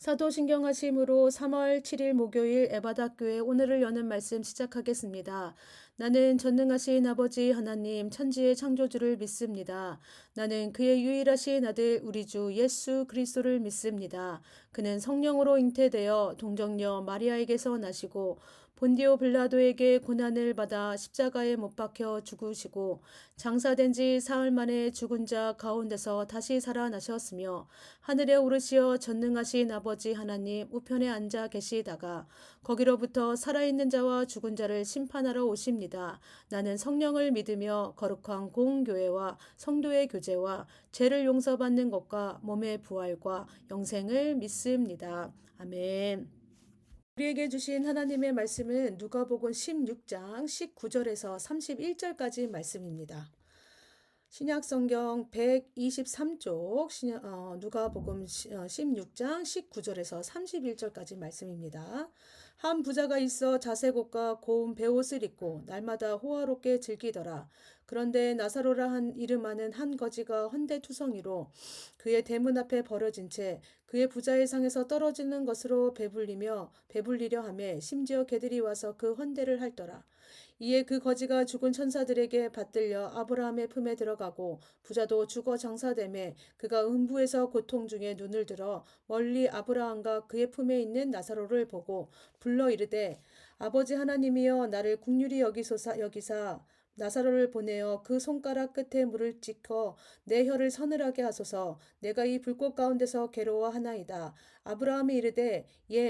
사도신경하심으로 3월 7일 목요일 에바다교회 오늘을 여는 말씀 시작하겠습니다. 나는 전능하신 아버지 하나님 천지의 창조주를 믿습니다. 나는 그의 유일하신 아들 우리 주 예수 그리스도를 믿습니다. 그는 성령으로 잉태되어 동정녀 마리아에게서 나시고 본디오 빌라도에게 고난을 받아 십자가에 못 박혀 죽으시고 장사된 지 사흘 만에 죽은 자 가운데서 다시 살아나셨으며 하늘에 오르시어 전능하신 아버지 하나님 우편에 앉아 계시다가 거기로부터 살아있는 자와 죽은 자를 심판하러 오십니다. 나는 성령을 믿으며 거룩한 공교회와 성도의 교제와 죄를 용서받는 것과 몸의 부활과 영생을 믿습니다. 아멘. 우리에게 주신 하나님의 말씀은 누가복음 16장 19절에서 31절까지 말씀입니다. 신약성경 123쪽 누가복음 16장 19절에서 31절까지 말씀입니다. 한 부자가 있어 자색옷과 고운 베옷을 입고 날마다 호화롭게 즐기더라. 그런데 나사로라 한 이름하는 한 거지가 헌데투성이로 그의 대문 앞에 버려진 채 그의 부자의 상에서 떨어지는 것으로 배불리려 하매 심지어 개들이 와서 그 헌대를 핥더라. 이에 그 거지가 죽은 천사들에게 받들려 아브라함의 품에 들어가고 부자도 죽어 장사되매 그가 음부에서 고통 중에 눈을 들어 멀리 아브라함과 그의 품에 있는 나사로를 보고 불러 이르되 아버지 하나님이여 나를 긍휼히 여기사 나사로를 보내어 그 손가락 끝에 물을 찍어 내 혀를 서늘하게 하소서. 내가 이 불꽃 가운데서 괴로워하나이다. 아브라함이 이르되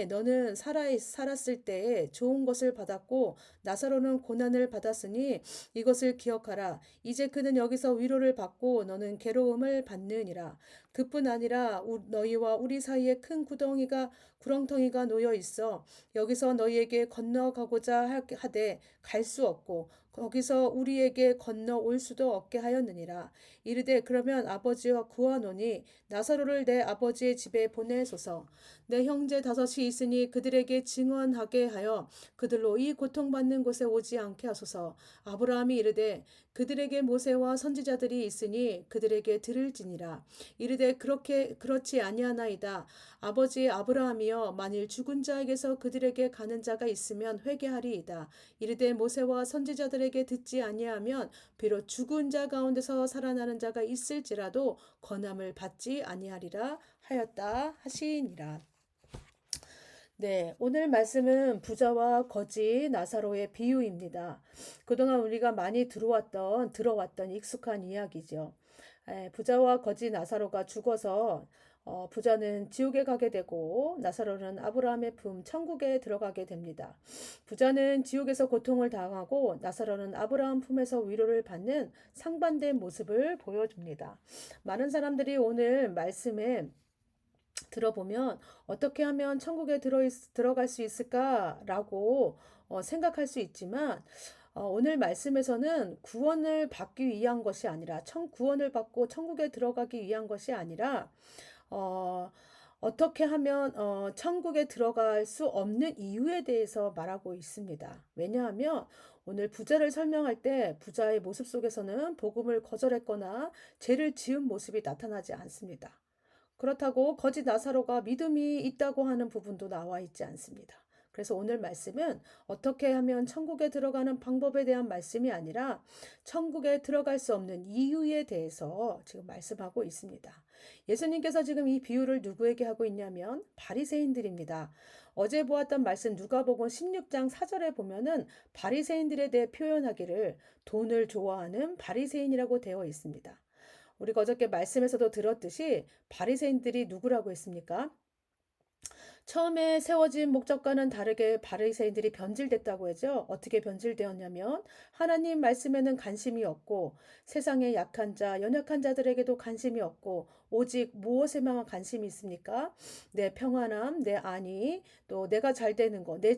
너는 살았을 때에 좋은 것을 받았고 나사로는 고난을 받았으니 이것을 기억하라. 이제 그는 여기서 위로를 받고 너는 괴로움을 받느니라. 그뿐 아니라 너희와 우리 사이에 큰 구렁텅이가 놓여 있어 여기서 너희에게 건너가고자 하되 갈 수 없고 거기서 우리에게 건너올 수도 없게 하였느니라. 이르되 그러면 아버지와 구하노니 나사로를 내 아버지의 집에 보내소서. 내 형제 5이 있으니 그들에게 증언하게 하여 그들로 이 고통받는 곳에 오지 않게 하소서. 아브라함이 이르되 그들에게 모세와 선지자들이 있으니 그들에게 들을지니라. 이르되 그렇지 아니하나이다. 아버지 아브라함이여 만일 죽은 자에게서 그들에게 가는 자가 있으면 회개하리이다. 이르되 모세와 선지자들에게 듣지 아니하면 비록 죽은 자 가운데서 살아나는 자가 있을지라도 권함을 받지 아니하리라 하였다 하시니라. 네, 오늘 말씀은 부자와 거지 나사로의 비유입니다. 그동안 우리가 많이 들어왔던 익숙한 이야기죠. 부자와 거지 나사로가 죽어서 부자는 지옥에 가게 되고 나사로는 아브라함의 품 천국에 들어가게 됩니다. 부자는 지옥에서 고통을 당하고 나사로는 아브라함 품에서 위로를 받는 상반된 모습을 보여줍니다. 많은 사람들이 오늘 말씀에 들어보면 어떻게 하면 천국에 들어갈 수 있을까라고 생각할 수 있지만 오늘 말씀에서는 구원을 받기 위한 것이 아니라 구원을 받고 천국에 들어가기 위한 것이 아니라 어떻게 하면 천국에 들어갈 수 없는 이유에 대해서 말하고 있습니다. 왜냐하면 오늘 부자를 설명할 때 부자의 모습 속에서는 복음을 거절했거나 죄를 지은 모습이 나타나지 않습니다. 그렇다고 거짓 나사로가 믿음이 있다고 하는 부분도 나와 있지 않습니다. 그래서 오늘 말씀은 어떻게 하면 천국에 들어가는 방법에 대한 말씀이 아니라 천국에 들어갈 수 없는 이유에 대해서 지금 말씀하고 있습니다. 예수님께서 지금 이 비유를 누구에게 하고 있냐면 바리새인들입니다. 어제 보았던 말씀 누가복음 16장 4절에 보면은 바리새인들에 대해 표현하기를 돈을 좋아하는 바리새인이라고 되어 있습니다. 우리가 어저께 말씀에서도 들었듯이 바리새인들이 누구라고 했습니까? 처음에 세워진 목적과는 다르게 바리새인들이 변질됐다고 하죠. 어떻게 변질되었냐면 하나님 말씀에는 관심이 없고 세상의 약한 자, 연약한 자들에게도 관심이 없고 오직 무엇에만 관심이 있습니까? 내 평안함, 내 안위, 또 내가 잘 되는 것, 내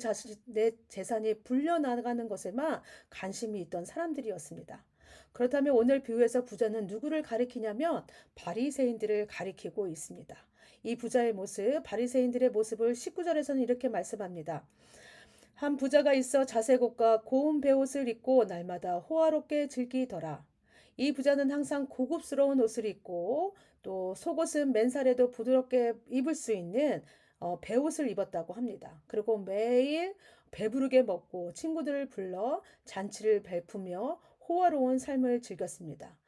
재산이 불려나가는 것에만 관심이 있던 사람들이었습니다. 그렇다면 오늘 비유에서 부자는 누구를 가리키냐면 바리새인들을 가리키고 있습니다. 이 부자의 모습, 바리새인들의 모습을 19절에서는 이렇게 말씀합니다. 한 부자가 있어 자색옷과 고운 베옷을 입고 날마다 호화롭게 즐기더라. 이 부자는 항상 고급스러운 옷을 입고 또 속옷은 맨살에도 부드럽게 입을 수 있는 배옷을 입었다고 합니다. 그리고 매일 배부르게 먹고 친구들을 불러 잔치를 베푸며 호화로운 삶을 즐겼습니다.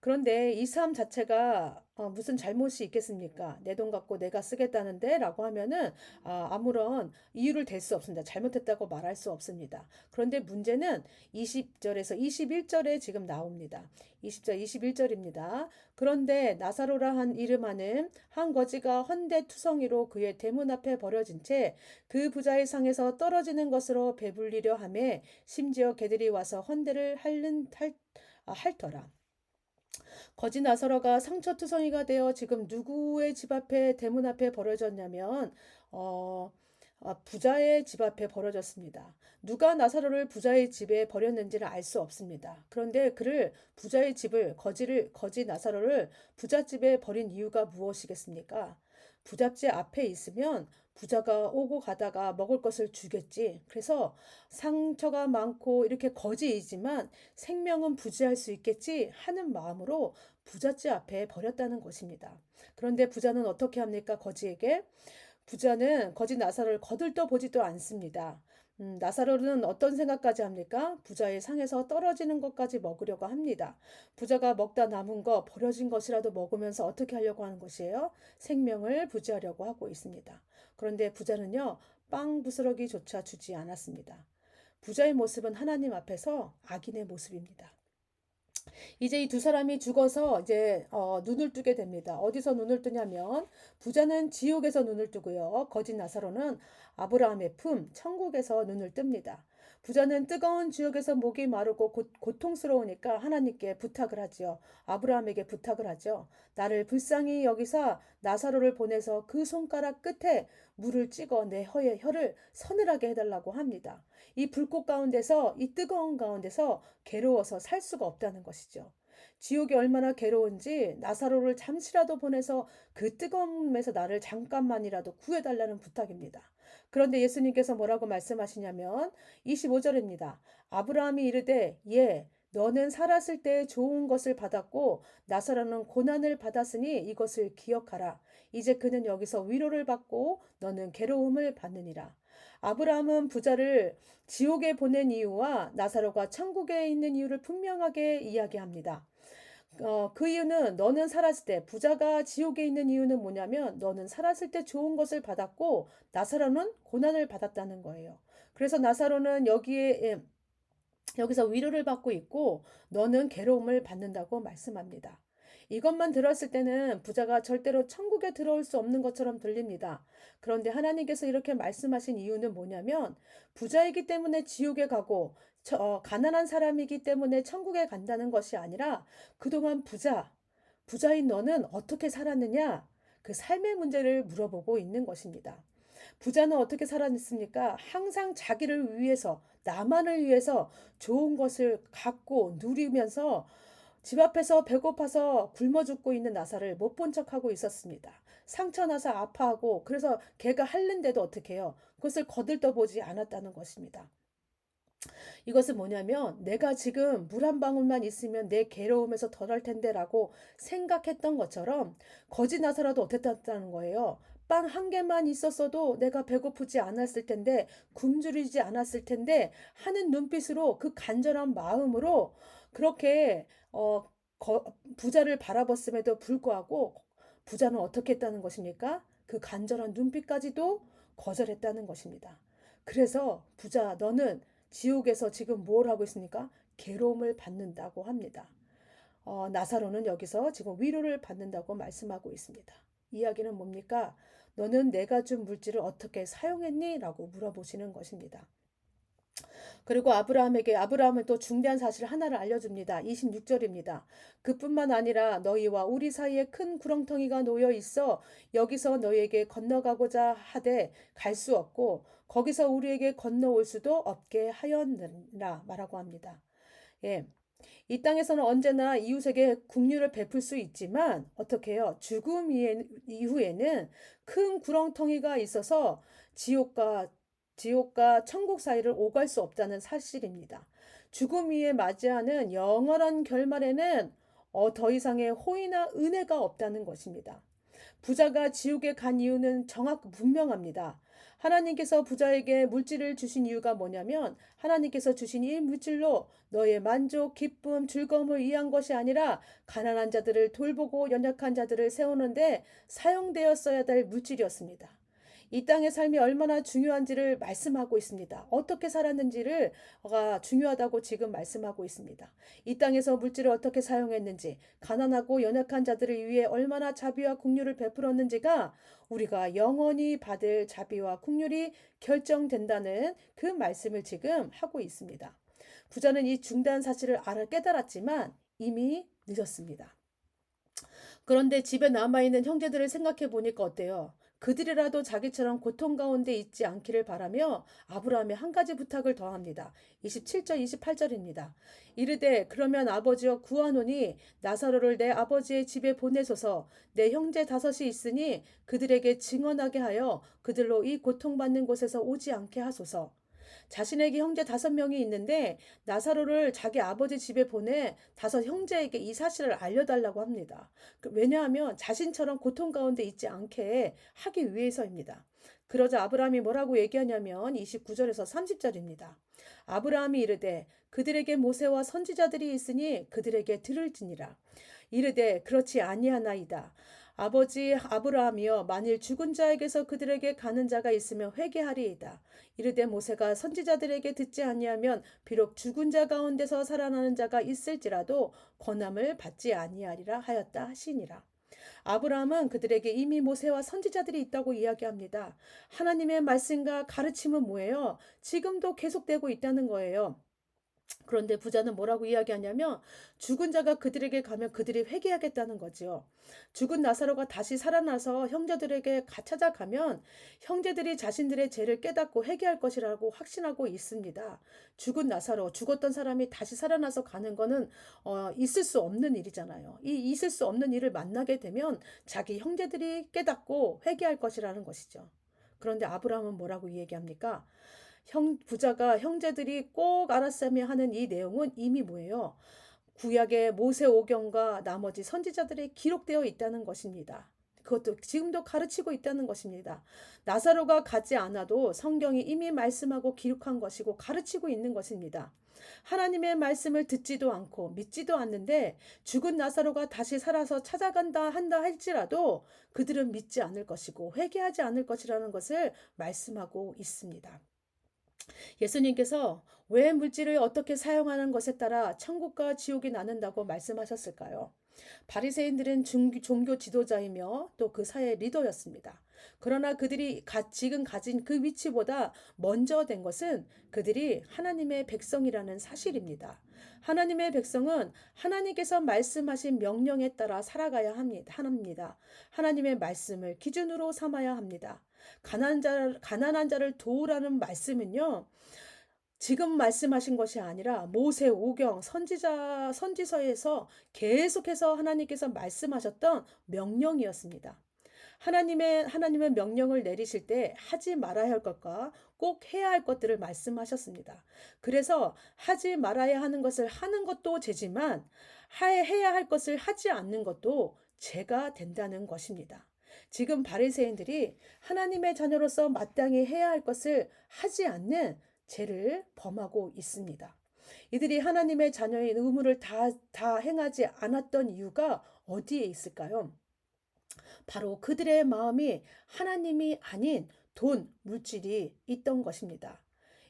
그런데 이 삶 자체가 무슨 잘못이 있겠습니까? 내 돈 갖고 내가 쓰겠다는데 라고 하면은 아무런 이유를 댈 수 없습니다. 잘못했다고 말할 수 없습니다. 그런데 문제는 20절에서 21절에 지금 나옵니다. 20절, 21절입니다. 그런데 나사로라 한 이름하는 한 거지가 헌대투성이로 그의 대문 앞에 버려진 채 그 부자의 상에서 떨어지는 것으로 배불리려 하매 심지어 개들이 와서 헌대를 핥더라. 거지 나사로가 상처투성이가 되어 지금 누구의 집 앞에 대문 앞에 버려졌냐면 부자의 집 앞에 버려졌습니다. 누가 나사로를 부자의 집에 버렸는지를 알 수 없습니다. 그런데 그를 부자의 집을 거지 나사로를 부잣집에 버린 이유가 무엇이겠습니까? 부잣집 앞에 있으면 부자가 오고 가다가 먹을 것을 주겠지. 그래서 상처가 많고 이렇게 거지이지만 생명은 부지할 수 있겠지 하는 마음으로 부잣집 앞에 버렸다는 것입니다. 그런데 부자는 어떻게 합니까? 거지에게? 부자는 거지 나사로를 거들떠 보지도 않습니다. 나사로는 어떤 생각까지 합니까? 부자의 상에서 떨어지는 것까지 먹으려고 합니다. 부자가 먹다 남은 거 버려진 것이라도 먹으면서 어떻게 하려고 하는 것이에요? 생명을 부지하려고 하고 있습니다. 그런데 부자는요, 빵 부스러기조차 주지 않았습니다. 부자의 모습은 하나님 앞에서 악인의 모습입니다. 이제 이 두 사람이 죽어서 이제 눈을 뜨게 됩니다. 어디서 눈을 뜨냐면 부자는 지옥에서 눈을 뜨고요. 거짓 나사로는 아브라함의 품 천국에서 눈을 뜹니다. 부자는 뜨거운 지옥에서 목이 마르고 고통스러우니까 하나님께 부탁을 하지요. 아브라함에게 부탁을 하죠. 나를 불쌍히 여기사 나사로를 보내서 그 손가락 끝에 물을 찍어 내 혀를 서늘하게 해달라고 합니다. 이 불꽃 가운데서 이 뜨거운 가운데서 괴로워서 살 수가 없다는 것이죠. 지옥이 얼마나 괴로운지 나사로를 잠시라도 보내서 그 뜨거움에서 나를 잠깐만이라도 구해달라는 부탁입니다. 그런데 예수님께서 뭐라고 말씀하시냐면 25절입니다. 아브라함이 이르되 예 너는 살았을 때 좋은 것을 받았고 나사로는 고난을 받았으니 이것을 기억하라. 이제 그는 여기서 위로를 받고 너는 괴로움을 받느니라. 아브라함은 부자를 지옥에 보낸 이유와 나사로가 천국에 있는 이유를 분명하게 이야기합니다. 그 이유는 너는 살았을 때 부자가 지옥에 있는 이유는 뭐냐면 너는 살았을 때 좋은 것을 받았고 나사로는 고난을 받았다는 거예요. 그래서 나사로는 여기서 위로를 받고 있고 너는 괴로움을 받는다고 말씀합니다. 이것만 들었을 때는 부자가 절대로 천국에 들어올 수 없는 것처럼 들립니다. 그런데 하나님께서 이렇게 말씀하신 이유는 뭐냐면 부자이기 때문에 지옥에 가고 가난한 사람이기 때문에 천국에 간다는 것이 아니라 그동안 부자인 너는 어떻게 살았느냐? 그 삶의 문제를 물어보고 있는 것입니다. 부자는 어떻게 살았습니까? 항상 자기를 위해서, 나만을 위해서 좋은 것을 갖고 누리면서 집 앞에서 배고파서 굶어 죽고 있는 나사를 못 본 척하고 있었습니다. 상처 나서 아파하고 그래서 걔가 핥는데도 어떻게 해요? 그것을 거들떠보지 않았다는 것입니다. 이것은 뭐냐면 내가 지금 물 한 방울만 있으면 내 괴로움에서 덜할 텐데라고 생각했던 것처럼 거지 나서라도 어땠다는 거예요. 빵 한 개만 있었어도 내가 배고프지 않았을 텐데 굶주리지 않았을 텐데 하는 눈빛으로 그 간절한 마음으로 그렇게 부자를 바라봤음에도 불구하고 부자는 어떻게 했다는 것입니까? 그 간절한 눈빛까지도 거절했다는 것입니다. 그래서 부자 너는 지옥에서 지금 뭘 하고 있습니까? 괴로움을 받는다고 합니다. 나사로는 여기서 지금 위로를 받는다고 말씀하고 있습니다. 이야기는 뭡니까? 너는 내가 준 물질을 어떻게 사용했니? 라고 물어보시는 것입니다. 그리고 아브라함은 또 중대한 사실 하나를 알려줍니다. 26절입니다. 그뿐만 아니라 너희와 우리 사이에 큰 구렁텅이가 놓여 있어 여기서 너희에게 건너가고자 하되 갈 수 없고 거기서 우리에게 건너올 수도 없게 하였느라 말하고 합니다. 예. 이 땅에서는 언제나 이웃에게 국류를 베풀 수 있지만 어떻게 해요? 이후에는 큰 구렁텅이가 있어서 지옥과 천국 사이를 오갈 수 없다는 사실입니다. 죽음 위에 맞이하는 영원한 결말에는 더 이상의 호의나 은혜가 없다는 것입니다. 부자가 지옥에 간 이유는 분명합니다. 하나님께서 부자에게 물질을 주신 이유가 뭐냐면 하나님께서 주신 이 물질로 너의 만족, 기쁨, 즐거움을 위한 것이 아니라 가난한 자들을 돌보고 연약한 자들을 세우는데 사용되었어야 될 물질이었습니다. 이 땅의 삶이 얼마나 중요한지를 말씀하고 있습니다. 어떻게 살았는지를 중요하다고 지금 말씀하고 있습니다. 이 땅에서 물질을 어떻게 사용했는지, 가난하고 연약한 자들을 위해 얼마나 자비와 긍휼을 베풀었는지가 우리가 영원히 받을 자비와 긍휼이 결정된다는 그 말씀을 지금 하고 있습니다. 부자는 이 중대한 사실을 깨달았지만 이미 늦었습니다. 그런데 집에 남아있는 형제들을 생각해 보니까 어때요? 그들이라도 자기처럼 고통 가운데 있지 않기를 바라며 아브라함이 한 가지 부탁을 더합니다. 27절, 28절입니다. 이르되 그러면 아버지여 구하노니 나사로를 내 아버지의 집에 보내소서. 내 형제 다섯이 있으니 그들에게 증언하게 하여 그들로 이 고통받는 곳에서 오지 않게 하소서. 자신에게 형제 5명이 있는데 나사로를 자기 아버지 집에 보내 5형제에게 이 사실을 알려달라고 합니다. 왜냐하면 자신처럼 고통 가운데 있지 않게 하기 위해서입니다. 그러자 아브라함이 뭐라고 얘기하냐면 29절에서 30절입니다. 아브라함이 이르되 그들에게 모세와 선지자들이 있으니 그들에게 들을지니라. 이르되 그렇지 아니하나이다. 아버지 아브라함이여 만일 죽은 자에게서 그들에게 가는 자가 있으면 회개하리이다. 이르되 모세가 선지자들에게 듣지 아니하면 비록 죽은 자 가운데서 살아나는 자가 있을지라도 권함을 받지 아니하리라 하였다 하시니라. 아브라함은 그들에게 이미 모세와 선지자들이 있다고 이야기합니다. 하나님의 말씀과 가르침은 뭐예요? 지금도 계속되고 있다는 거예요. 그런데 부자는 뭐라고 이야기하냐면 죽은 자가 그들에게 가면 그들이 회개하겠다는 거지요. 죽은 나사로가 다시 살아나서 형제들에게 찾아가면 형제들이 자신들의 죄를 깨닫고 회개할 것이라고 확신하고 있습니다. 죽은 나사로, 죽었던 사람이 다시 살아나서 가는 거는 있을 수 없는 일이잖아요. 이 있을 수 없는 일을 만나게 되면 자기 형제들이 깨닫고 회개할 것이라는 것이죠. 그런데 아브라함은 뭐라고 얘기합니까? 부자가 형제들이 꼭 알았으면 하는 이 내용은 이미 뭐예요? 구약의 모세오경과 나머지 선지자들에 기록되어 있다는 것입니다. 그것도 지금도 가르치고 있다는 것입니다. 나사로가 가지 않아도 성경이 이미 말씀하고 기록한 것이고 가르치고 있는 것입니다. 하나님의 말씀을 듣지도 않고 믿지도 않는데 죽은 나사로가 다시 살아서 찾아간다 한다 할지라도 그들은 믿지 않을 것이고 회개하지 않을 것이라는 것을 말씀하고 있습니다. 예수님께서 왜 물질을 어떻게 사용하는 것에 따라 천국과 지옥이 나는다고 말씀하셨을까요? 바리새인들은 종교 지도자이며 또 그 사회 리더였습니다. 그러나 그들이 지금 가진 그 위치보다 먼저 된 것은 그들이 하나님의 백성이라는 사실입니다. 하나님의 백성은 하나님께서 말씀하신 명령에 따라 살아가야 합니다. 하나님의 말씀을 기준으로 삼아야 합니다. 가난한 자를 도우라는 말씀은요, 지금 말씀하신 것이 아니라 모세오경 선지서에서 계속해서 하나님께서 말씀하셨던 명령이었습니다. 하나님은 명령을 내리실 때 하지 말아야 할 것과 꼭 해야 할 것들을 말씀하셨습니다. 그래서 하지 말아야 하는 것을 하는 것도 죄지만 해야 할 것을 하지 않는 것도 죄가 된다는 것입니다. 지금 바리새인들이 하나님의 자녀로서 마땅히 해야 할 것을 하지 않는 죄를 범하고 있습니다. 이들이 하나님의 자녀의 의무를 다 행하지 않았던 이유가 어디에 있을까요? 바로 그들의 마음이 하나님이 아닌 돈, 물질이 있던 것입니다.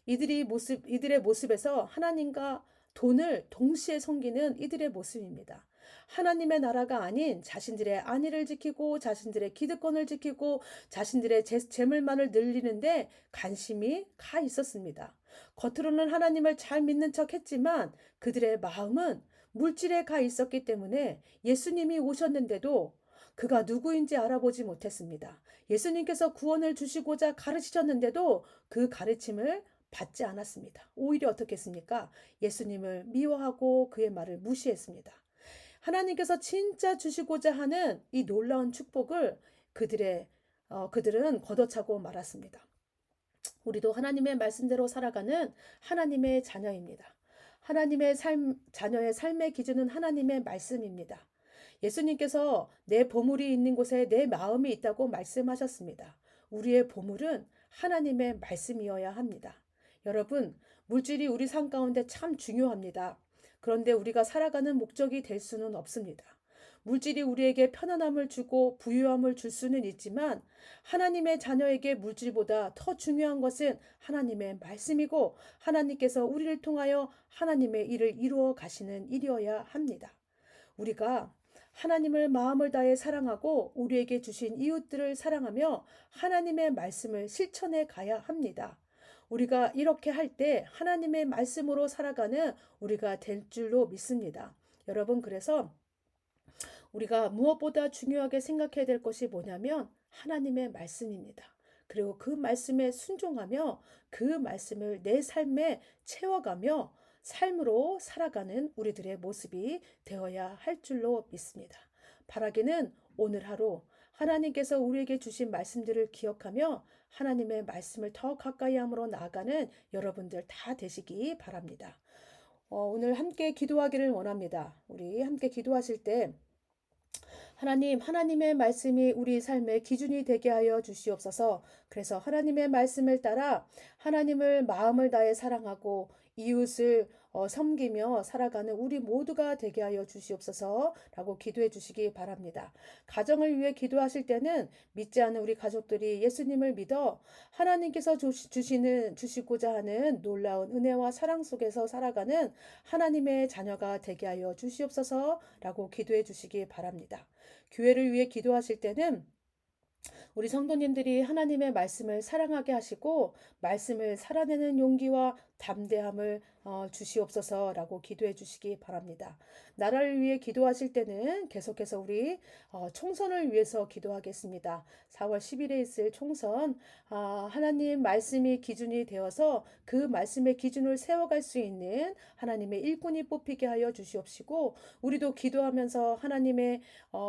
이들의 모습에서 하나님과 돈을 동시에 섬기는 이들의 모습입니다. 하나님의 나라가 아닌 자신들의 안위를 지키고 자신들의 기득권을 지키고 자신들의 재물만을 늘리는데 관심이 가 있었습니다. 겉으로는 하나님을 잘 믿는 척 했지만 그들의 마음은 물질에 가 있었기 때문에 예수님이 오셨는데도 그가 누구인지 알아보지 못했습니다. 예수님께서 구원을 주시고자 가르치셨는데도 그 가르침을 받지 않았습니다. 오히려 어떻게 했습니까? 예수님을 미워하고 그의 말을 무시했습니다. 하나님께서 진짜 주시고자 하는 이 놀라운 축복을 그들은 걷어차고 말았습니다. 우리도 하나님의 말씀대로 살아가는 하나님의 자녀입니다. 자녀의 삶의 기준은 하나님의 말씀입니다. 예수님께서 내 보물이 있는 곳에 내 마음이 있다고 말씀하셨습니다. 우리의 보물은 하나님의 말씀이어야 합니다. 여러분, 물질이 우리 삶 가운데 참 중요합니다. 그런데 우리가 살아가는 목적이 될 수는 없습니다. 물질이 우리에게 편안함을 주고 부유함을 줄 수는 있지만 하나님의 자녀에게 물질보다 더 중요한 것은 하나님의 말씀이고 하나님께서 우리를 통하여 하나님의 일을 이루어 가시는 일이어야 합니다. 우리가 하나님을 마음을 다해 사랑하고 우리에게 주신 이웃들을 사랑하며 하나님의 말씀을 실천해 가야 합니다. 우리가 이렇게 할 때 하나님의 말씀으로 살아가는 우리가 될 줄로 믿습니다. 여러분, 그래서 우리가 무엇보다 중요하게 생각해야 될 것이 뭐냐면 하나님의 말씀입니다. 그리고 그 말씀에 순종하며 그 말씀을 내 삶에 채워가며 삶으로 살아가는 우리들의 모습이 되어야 할 줄로 믿습니다. 바라기는 오늘 하루 하나님께서 우리에게 주신 말씀들을 기억하며 하나님의 말씀을 더 가까이 함으로 나아가는 여러분들 다 되시기 바랍니다. 오늘 함께 기도하기를 원합니다. 우리 함께 기도하실 때 하나님, 하나님의 말씀이 우리 삶의 기준이 되게 하여 주시옵소서. 그래서 하나님의 말씀을 따라 하나님을 마음을 다해 사랑하고 이웃을 섬기며 살아가는 우리 모두가 되게 하여 주시옵소서라고 기도해 주시기 바랍니다. 가정을 위해 기도하실 때는 믿지 않는 우리 가족들이 예수님을 믿어 하나님께서 주시고자 하는 놀라운 은혜와 사랑 속에서 살아가는 하나님의 자녀가 되게 하여 주시옵소서라고 기도해 주시기 바랍니다. 교회를 위해 기도하실 때는 우리 성도님들이 하나님의 말씀을 사랑하게 하시고 말씀을 살아내는 용기와 담대함을 주시옵소서라고 기도해 주시기 바랍니다. 나라를 위해 기도하실 때는 계속해서 우리 총선을 위해서 기도하겠습니다. 4월 10일에 있을 총선, 하나님 말씀이 기준이 되어서 그 말씀의 기준을 세워갈 수 있는 하나님의 일꾼이 뽑히게 하여 주시옵시고 우리도 기도하면서 하나님의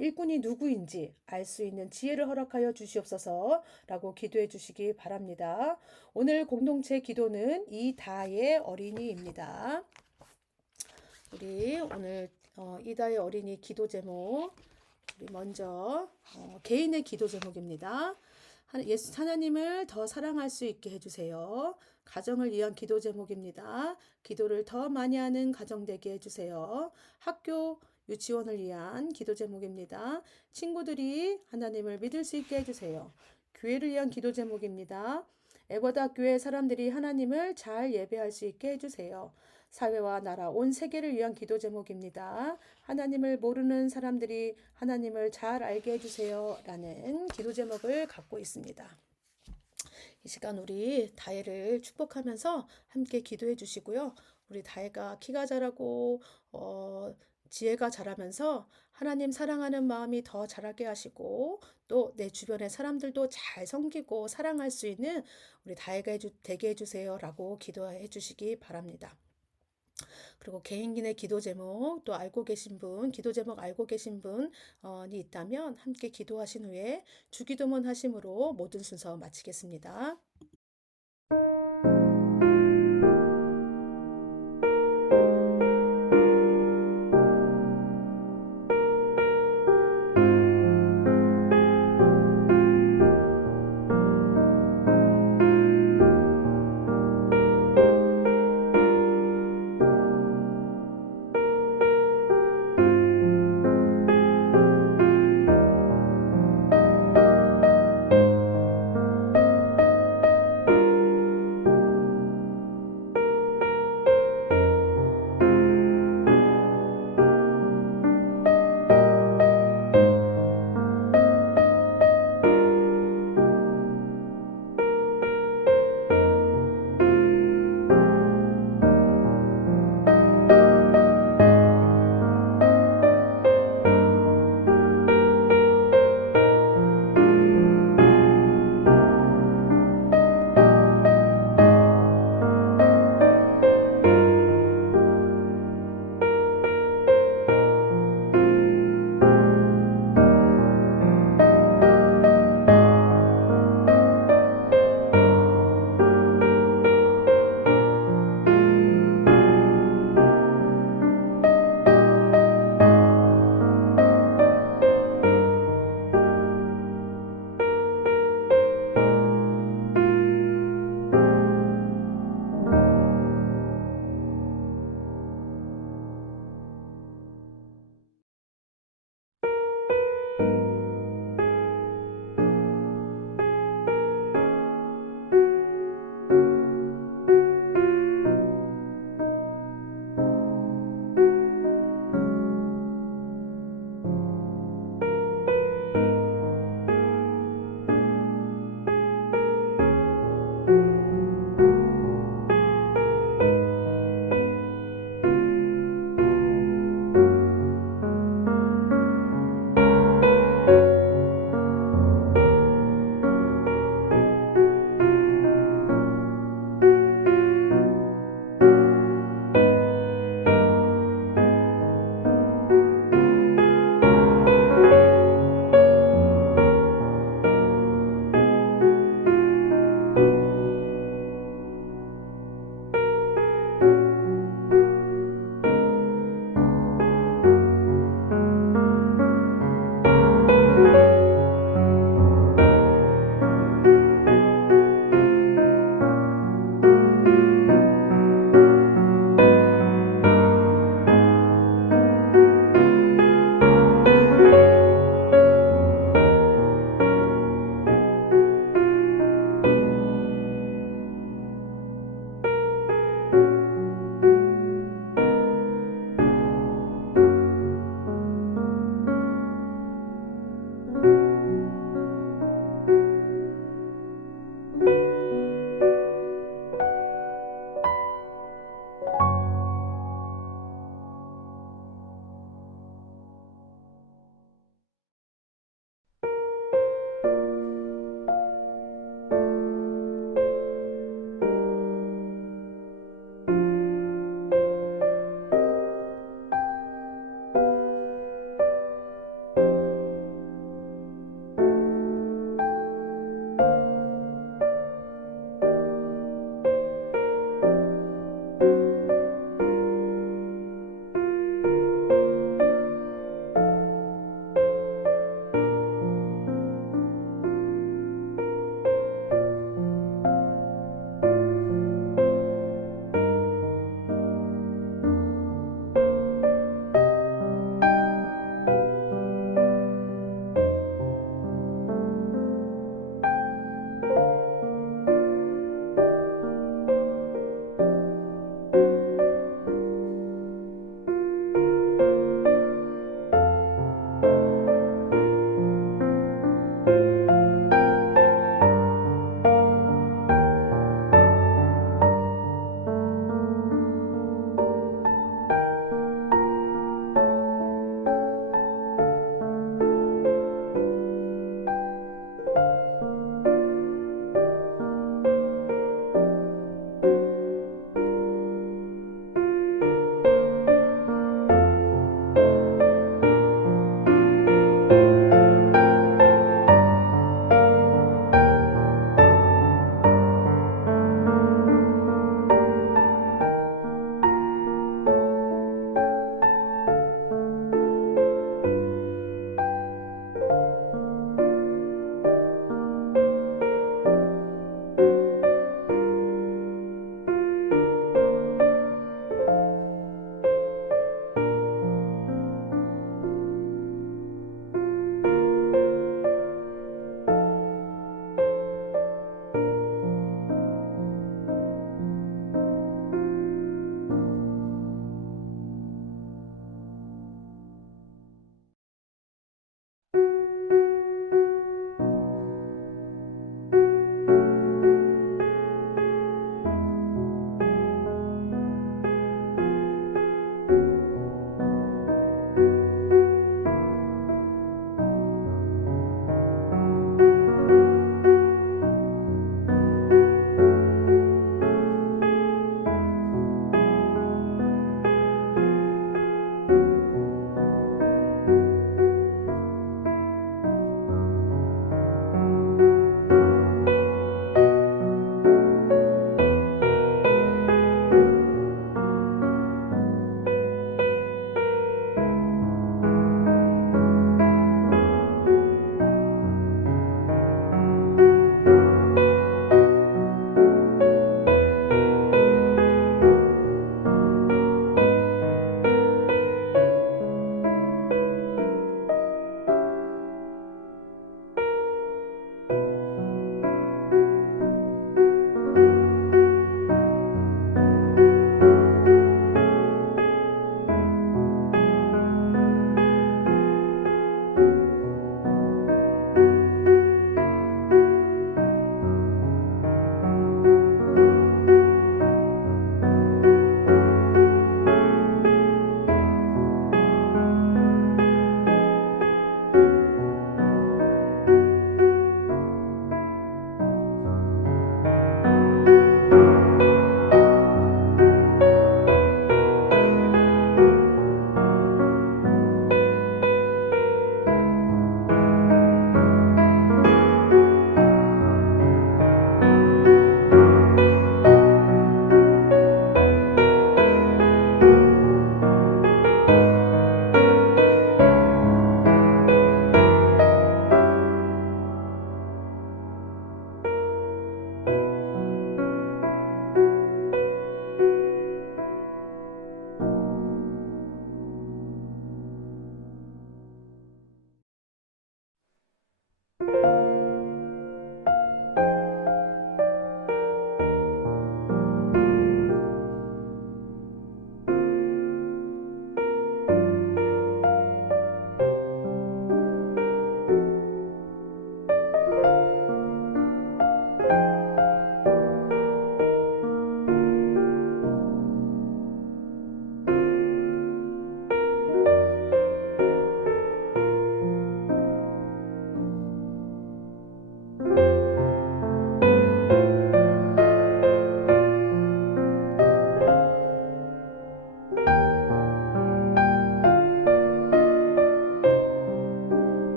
일꾼이 누구인지 알 수 있는 지혜를 허락하여 주시옵소서라고 기도해 주시기 바랍니다. 오늘 공동체 기도는 이다의 어린이입니다. 우리 오늘 이다의 어린이 기도 제목, 우리 먼저 개인의 기도 제목입니다. 하나님을 더 사랑할 수 있게 해주세요. 가정을 위한 기도 제목입니다. 기도를 더 많이 하는 가정 되게 해주세요. 학교 유치원을 위한 기도 제목입니다. 친구들이 하나님을 믿을 수 있게 해주세요. 교회를 위한 기도 제목입니다. 에버다 교회 사람들이 하나님을 잘 예배할 수 있게 해주세요. 사회와 나라, 온 세계를 위한 기도 제목입니다. 하나님을 모르는 사람들이 하나님을 잘 알게 해주세요. 라는 기도 제목을 갖고 있습니다. 이 시간 우리 다혜를 축복하면서 함께 기도해 주시고요. 우리 다혜가 키가 자라고 지혜가 자라면서 하나님 사랑하는 마음이 더 자라게 하시고 또 내 주변의 사람들도 잘 섬기고 사랑할 수 있는 우리 다혜가 되게 해주세요라고 기도해 주시기 바랍니다. 그리고 개인기의 기도 제목 또 알고 계신 분, 기도 제목 알고 계신 분이 있다면 함께 기도하신 후에 주기도문 하심으로 모든 순서 마치겠습니다.